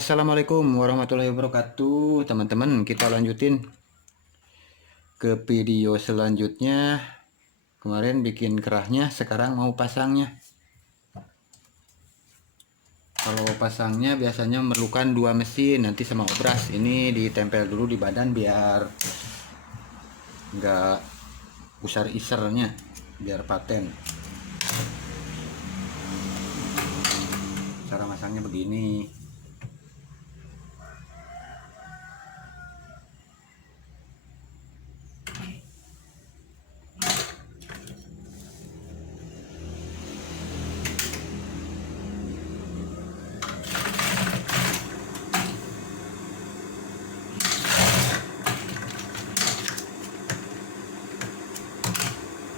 Assalamualaikum warahmatullahi wabarakatuh, teman-teman. Kita lanjutin ke video selanjutnya. Kemarin bikin kerahnya, sekarang mau pasangnya. Kalau pasangnya biasanya memerlukan dua mesin, nanti sama obras. Ini ditempel dulu di badan biar nggak usar isernya, biar paten. Cara masangnya begini.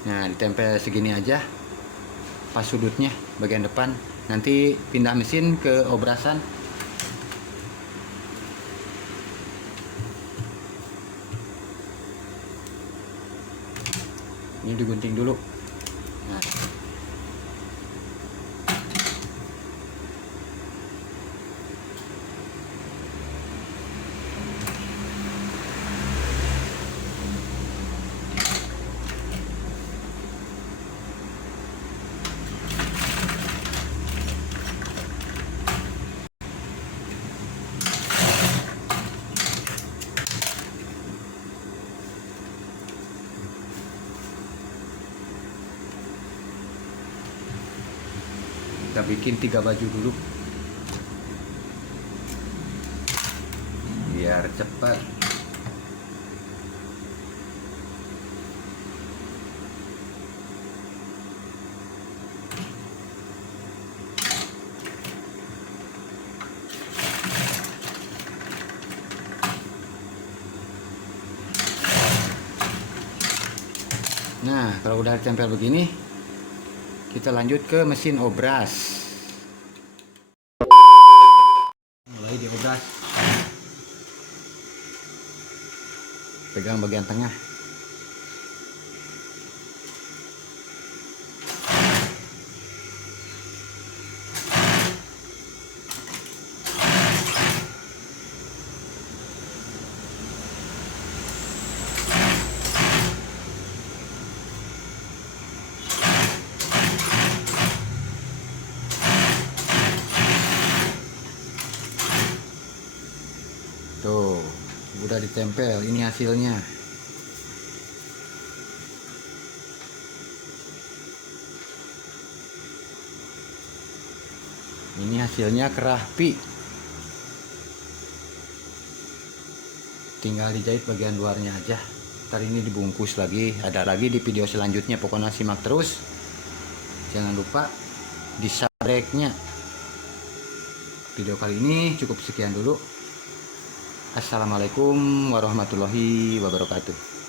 Nah, ditempel segini aja pas sudutnya bagian depan. Nanti pindah mesin ke obrasan. Ini digunting dulu. Nah, kita bikin 3 baju dulu biar cepat. Nah, kalau udah ditempel begini, kita lanjut ke mesin obras. Mulai di obras, pegang bagian tengah. Tuh, udah ditempel. Ini hasilnya. Ini hasilnya kerah pi. Tinggal dijahit bagian luarnya aja. Ntar ini dibungkus lagi. Ada lagi di video selanjutnya. Pokoknya simak terus. Jangan lupa di subscribe-nya. Video kali ini cukup sekian dulu. Assalamualaikum warahmatullahi wabarakatuh.